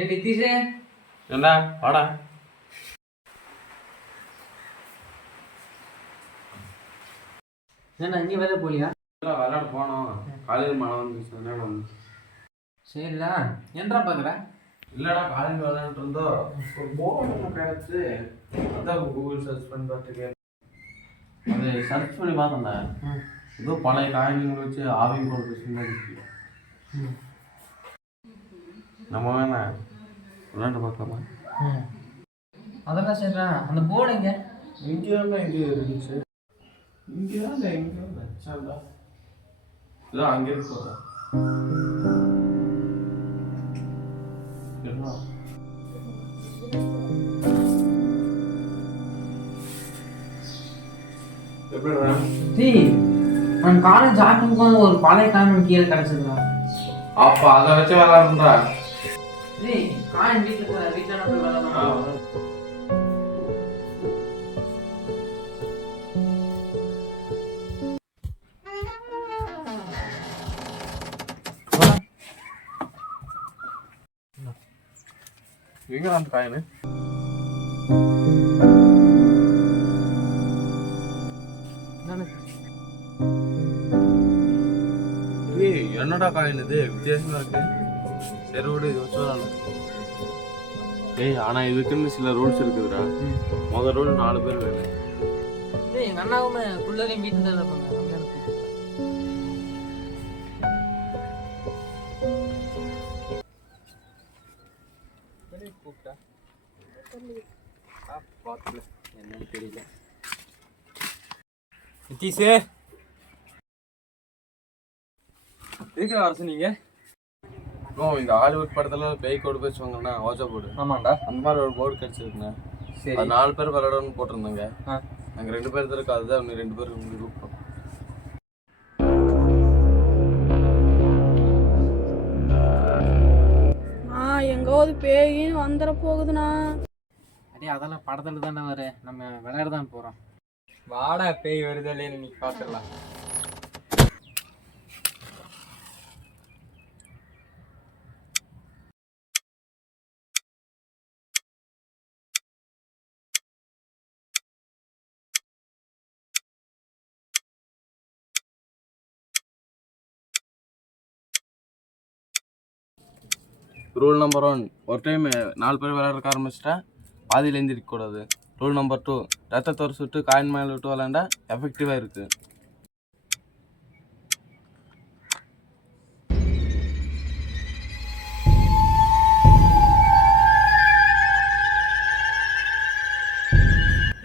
ஏய் நிதிஷே, ஏண்டா வாடா. ஏன்னா இங்கே வேலை போலியா? விளையாட போனோம். காலையில் மழை வந்துச்சு, விளையாட வந்து. சரிடா, என்னடா பார்க்குற? இல்லைடா, காலையில் விளையாண்டு இருந்தோம். ஒரு போர்டு ஒன்று கிடச்சி, அதான் கூகுள் சர்ச் பண்ணி பார்த்துக்கேன். அது சர்ச் பண்ணி பார்த்தேன்டா. ஏதோ பழைய காயின்களை வச்சு ஆவி போடுறது சின்ன நம்ம வேணா விளையாண்டு பார்க்கலாமா? அதெல்லாம் சரிடா. அந்த போர்டு எங்க? எங்கேயோ இருந்துச்சு. எங்கேயோ வச்சாண்டா. இதான் அங்கே இருக்கா? நான் காலேஜ் ஜாக்கிங் போது ஒரு பழைய காயின் கீழே கிடச்சிதுடா. அப்ப அதை வச்சு விளாடுறா. காயின் வீட்டில் போய் விளாடணும். எங்க அந்த காயின்? என்னடா காயின் இது? வித்தியாசமா இருக்கு. சரி விடு, இது வச்சு விளாடலாம். ஆனா இதுக்குன்னு சில ரூல்ஸ் இருக்குதுடா. முதல் ரூல் 4 பேர் வேணும். எங்க அண்ணாவுமே பிள்ளைங்க வீட்டில் தான் இருப்பாங்க. கூப்பிட்டா என்னன்னு தெரியல. நிதிஷே, எதுக்கு வர சொன்னீங்க? இந்த ஹாலிவுட் படத்துல பேய் கோடு பேசுவாங்கன்னா ஓஜா போர்டு. ஆமாண்டா, அந்த மாதிரி ஒரு போர்டு கிடைச்சிருக்குண்ணா. சரி, 4 பேர் விளையாடணும்னு போட்டிருந்தாங்க. நாங்கள் 2 பேர் தான் இருக்கோம். அதுதான் இன்னும் 2 பேர் உங்களுக்கு கூப்பிட்டோம். எங்காவது பேயின்னு வந்துட போகுதுண்ணா. அடே அதெல்லாம் படத்துல தானே வர, நம்ம விளையாட தான் போறோம். வாடா, பேய் வருதா இல்லைன்னு இன்னைக்கு பார்த்துடலாம். ரூல் நம்பர் 1, ஒரு டைம் 4 பேர் விளையாட ஆரம்பிச்சிட்டா பாதியில் எழுந்திரிக்கக்கூடாது. ரூல் நம்பர் 2, ரத்தத்தை ஒரு சுட்டு காயின் மேலே விட்டு விளையாண்டா எஃபெக்டிவாக இருக்கு.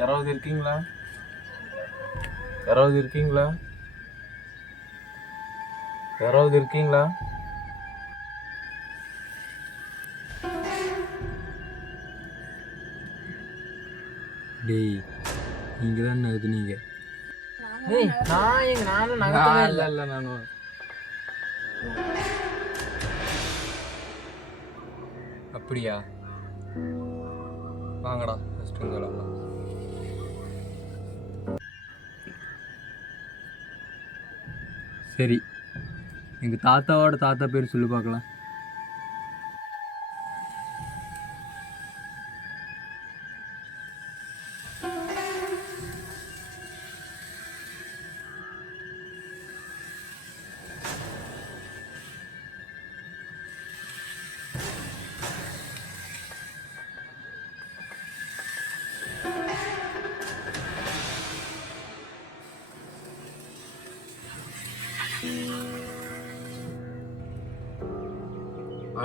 யாராவது இருக்கீங்களா? யாராவது இருக்கீங்களா? யாராவது இருக்கீங்களா? டேய், நீங்க தான் நகர்த்துனீங்க. நானும் நகர்த்தவே இல்லை. இல்லை, நானும். அப்படியா? வாங்கடா, ஃபஸ்ட்டு விளாடலாம். சரி, எங்கள் தாத்தாவோட தாத்தா பேர் சொல்லி பார்க்கலாம்.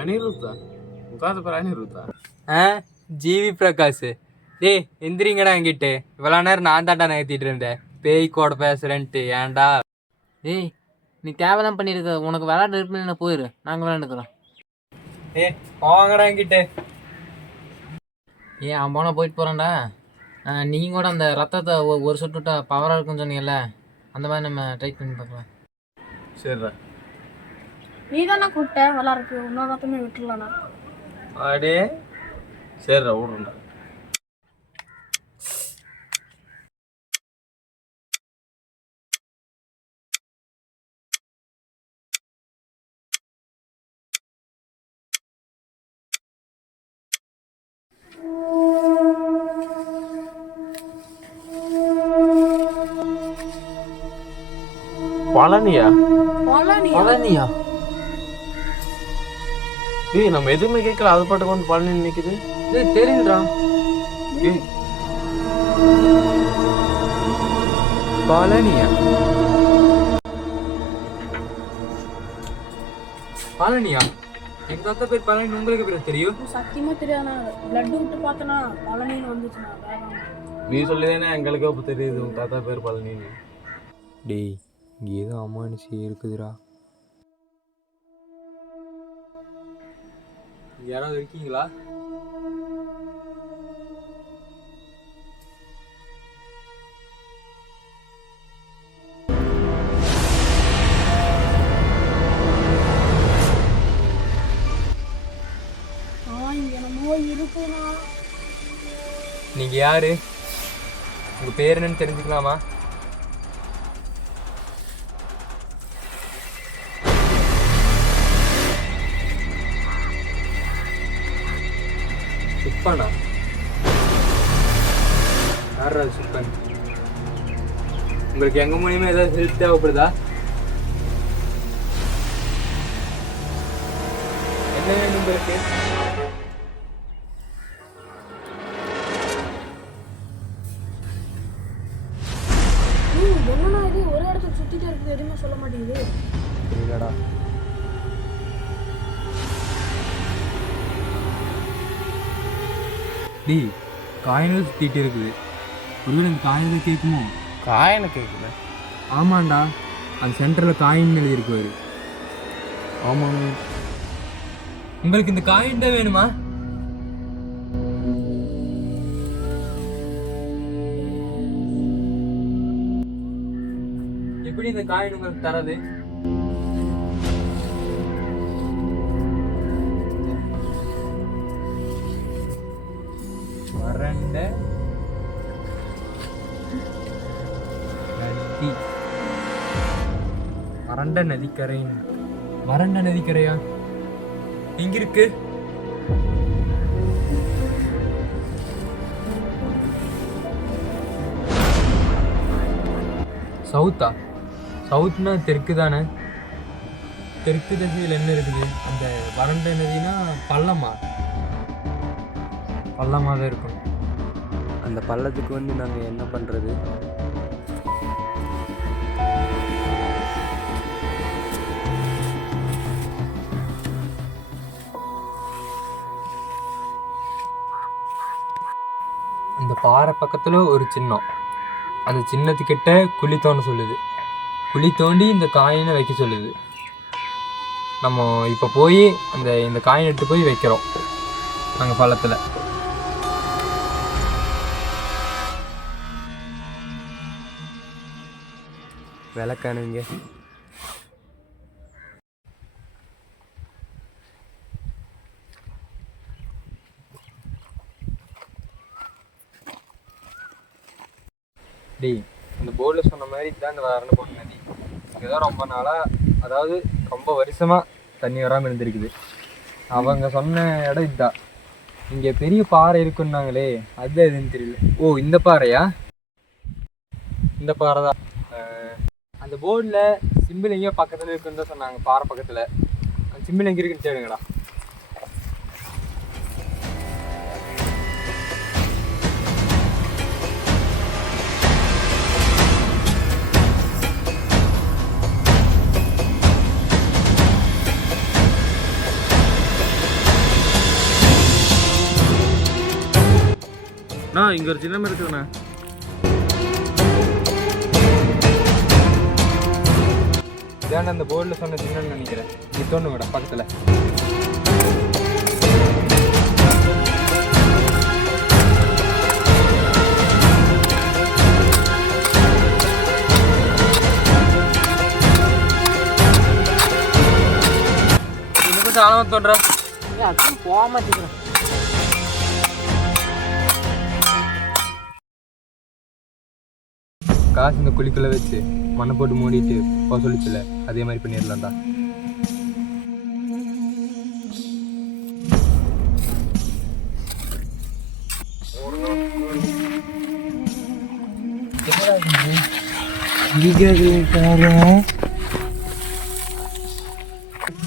அனிருத்தா? உட்காந்து பேர் அனிருத்தா? ஜிவி பிரகாஷ். டேய் எந்திரிங்கடா, என்கிட்ட இவ்வளோ நேரம் நான் தாண்டா நகர்த்திட்டு இருந்தேன். பேய் கூட பேசுறேன்ட்டு ஏன்டா? ஏய், நீ தேவைதான் பண்ணியிருக்க. உனக்கு விளையாட இருப்பேன்னு போயிரு, நாங்கள் விளையாண்டுக்கிறோம். வாங்கடா என்கிட்ட. அவன் போனால் போயிட்டு போகிறான்டா. நீங்கள் கூட அந்த ரத்தத்தை ஒரு சொட்டு விட்டா பவராக இருக்குன்னு சொன்னீங்கல்ல, அந்த மாதிரி நம்ம ட்ரை பண்ணி பார்க்கலாம். சரிடா. நீ தானே கூப்பிட்ட விளாட்றதுக்கு, இன்னொரு ரத்தமே விட்டுடலாண்ணா. அடே சரிடா, விட்றேன்டா. பழனியா? பழனியா? ஏய் நம்ம எதுவுமே கேட்கல, அது பாட்டுக்கு வந்து பழனி நிக்குது. ஏய் தெரியுதுடா. ஏய் பழனியா? பழனியா? எங்க அக்கா பேர் பழனி, உங்களுக்கு பேர் தெரியும்? சத்தியமா தெரியாதுண்ணா. பிளட் விட்டு பார்த்தனா பழனின்னு வந்துச்சுண்ணா. நீ சொல்லிதானே எங்களுக்கு அப்போ தெரியுது உன் தாத்தா பேர் பழனின்னு. டேய் இங்கே ஏதோ அமானுஷி இருக்குதுடா. யாராவது இருக்கீங்களா? இங்க என்னமோ இருக்குண்ணா. நீங்க யாரு? உங்க பேர் என்னன்னு தெரிஞ்சுக்கலாமா? சுப்பனா? யாரா சுப்பன்? உங்களுக்கு எங்க மூலியமா ஏதாவது ஹெல்ப் தேவைப்படுதா? என்ன வேணும் உங்களுக்கு? என்னண்ணா இது ஒரே இடத்துல சுத்திட்டே இருக்குது, எதுவுமே சொல்ல மாட்டேங்குது. தெரியலடா. டேய் காயின்கள் சுத்திட்டு இருக்குது. ஒருவேளை இந்த காயின்கள் கேட்குமோ? காயனை கேட்கல. ஆமாண்டா, அந்த சென்டரில் காயின் எழுதியிருக்கு அவரு. ஆமாங்க. உங்களுக்கு இந்த காயின் தான் வேணுமா? எப்படி இந்த காயின் உங்களுக்கு தரது? வறண்ட நதி. வறண்ட நதிக்கரை. வறண்ட நதிக்கரையா? எங்க இருக்கு? சவுத்தா? சவுத்னா தெற்கு தானே? தெற்கு திசையில் என்ன இருக்குது? அந்த வறண்ட நதினா பள்ளமா? பள்ளமாக தான் இருக்கும். அந்த பள்ளத்துக்கு வந்து நாங்கள் என்ன பண்ணுறது? அந்த பாறை பக்கத்தில் ஒரு சின்னம், அந்த சின்னத்துக்கிட்ட குழி தோண்ட சொல்லுது. குழி தோண்டி இந்த காயினை வைக்க சொல்லுது. நம்ம இப்போ போய் இந்த காயின் எடுத்து போய் வைக்கிறோம் அங்கே பள்ளத்தில். விளக்கானுங்க. டேய் அந்த போர்டில் சொன்ன மாதிரி தான் இந்த வறண்டு போன நதி. இங்கே தான் ரொம்ப நாளாக, அதாவது ரொம்ப வருஷமாக தண்ணி வராமல் இருந்திருக்குது. அவங்க சொன்ன இடம் இதுதான். இங்கே பெரிய பாறை இருக்குன்னாங்களே, அது எதுன்னு தெரியல. ஓ இந்த பாறையா? இந்த பாறை தான். அந்த போர்டில் சிம்பிள் எங்கேயோ பக்கத்தில் இருக்குன்னு தான் சொன்னாங்க, பாறை பக்கத்தில். அந்த சிம்பிள் எங்கே இருக்குன்னு தேடுங்கடா. இங்க ஒரு சின்னம் இருக்குதுண்ணா. இதான் அந்த போர்டில் சொன்ன சின்னன்னு நினைக்கிறேன். இது தோணுங்கடா பக்கத்தில். இன்னும் கொஞ்சம் ஆழமாக தோன்றா. அதான் போக மாட்டேங்கிறேன். காசு இந்த குழிக்குள்ளே வச்சு மண்ணை போட்டு மூடிட்டு போக சொல்லிச்சுல, அதே மாதிரி பண்ணிடலாம்டா. பாரு சுப்பனடா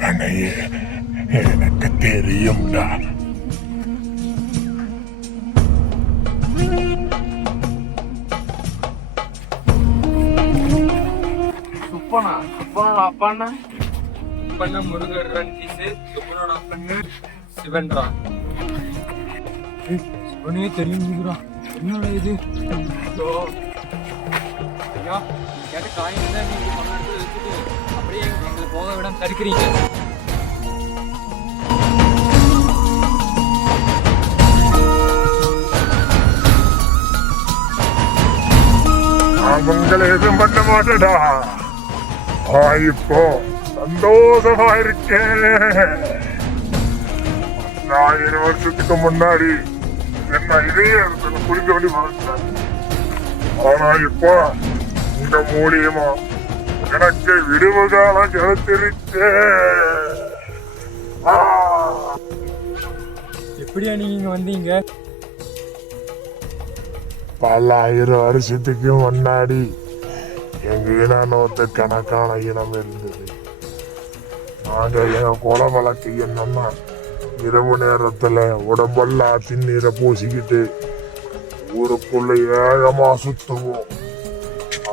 பனையே எனக்கு தெரியும்டா. சுப்பனா சுப்பனோட அப்பான்னா பண்ண முருகர் ரன்டிஸு சுப்பனோட அப்பன்னு சிவன்ரா. சிவனே தெரியுங்கிறா. என்னடா இது? ஐயா கேட்ட காயின் தான் நீங்க பண்ண இடத்துல வச்சுட்டு அப்படியே எங்களை போக விடாம தடுக்கிறீங்க. அவங்களை எதுவும் பண்ண மாட்டடா. இப்போ சந்தோஷமா இருக்கேன். 1000 வருஷத்துக்கு முன்னாடி என்ன இதே இடத்துல குளிக்க வேண்டி மறந்துட்டேன். ஆனா இப்போ இந்த மூலியமா எனக்கு விடுவு காலம் கிடைச்சிருச்சு. எப்படியா நீங்க இங்க வந்தீங்க? பல 1000 வருஷத்துக்கு முன்னாடி எங்க இனத்து கணக்கான இனம் இருந்தது. நாங்க என் கொலை வழக்கு என்னன்னா, இரவு நேரத்துல உடம்பெல்லாம் திண்ணீரை பூசிக்கிட்டு ஊருக்குள்ள ஏகமா சுத்துவோம்.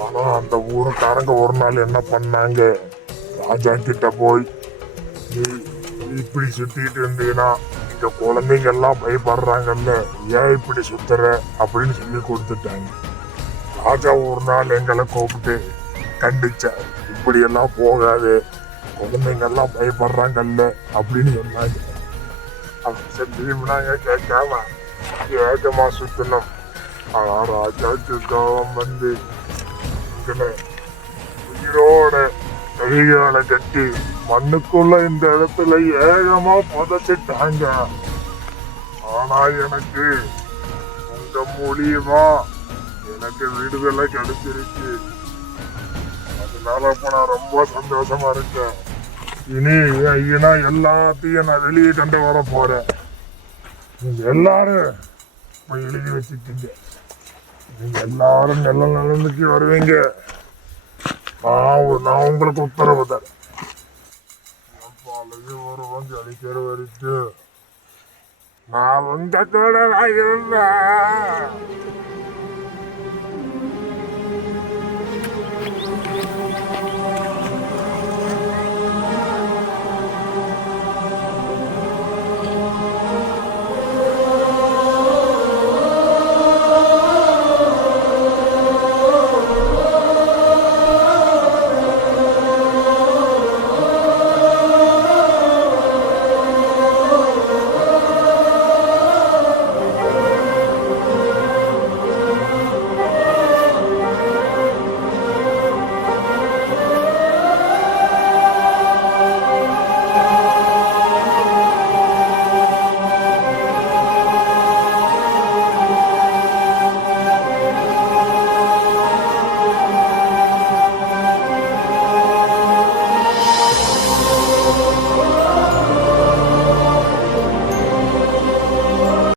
ஆனா அந்த ஊருக்காரங்க ஒரு நாள் என்ன பண்ணாங்க, ராஜா கிட்ட போய் நீ இப்படி சுத்திட்டு இருந்தீங்கன்னா இந்த குழந்தைங்க எல்லாம் பயப்படுறாங்கல்ல, ஏன் இப்படி சுத்துற அப்படின்னு சொல்லி கொடுத்துட்டாங்க. ராஜா ஒரு நாள் எங்களை கூப்பிட்டு கண்டிச்சார், இப்படி எல்லாம் போகாது, குழந்தைங்க எல்லாம் பயப்படுறாங்கல்ல அப்படின்னு சொன்னாங்க. நாங்க கேட்காம ஏகமா சுத்தணும். ஆனா ராஜாக்கு கோபம் வந்து எங்களை உயிரோட கைகளை கட்டி மண்ணுக்குள்ள இந்த இடத்துல ஏகமா புதைச்சிட்டாங்க. ஆனா எனக்கு உங்க மூலியமா எனக்கு விடுதலை கிடைச்சிருச்சு. அதனால இப்ப நான் ரொம்ப சந்தோஷமா இருக்கேன். இனி ஐயனா எல்லாத்தையும் நான் வெளியே கண்டு வர போறேன். நீங்க எல்லாரும் எழுதி வச்சுட்டீங்க. நீங்க எல்லாரும் நல்ல நிலைமைக்கு வருவீங்க. நான் உங்களுக்கு உத்தரவு தரேன். ஒருவன் அடிக்கிற வரைக்கும் நான் உங்க கூட இருந்தேன்.